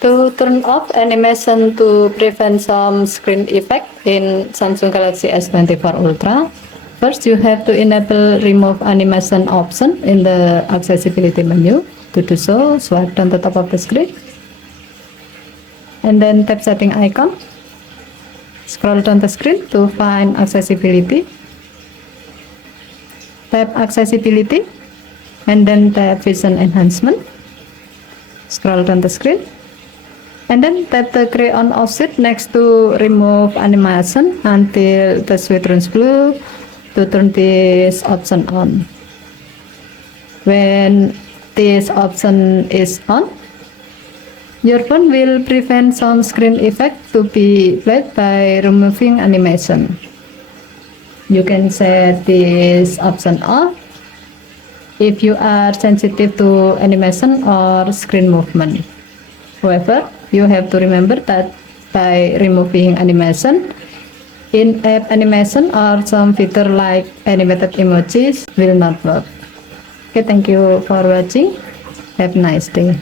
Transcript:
To turn off animation to prevent some screen effect in Samsung Galaxy S24 Ultra, first you have to enable remove animation option in the accessibility menu. To do so, swipe down the top of the screen and then tap setting icon. Scroll down the screen to find accessibility. Tap accessibility and then tap vision enhancement. Scroll down the screen and then tap the gray on offset next to remove animation until the switch turns blue to turn this option on. When this option is on, your phone will prevent some screen effect to be played by removing animation. You can set this option off if you are sensitive to animation or screen movement. However, you have to remember that by removing animation, in-app animation or some feature like animated emojis will not work. Okay, thank you for watching. Have a nice day.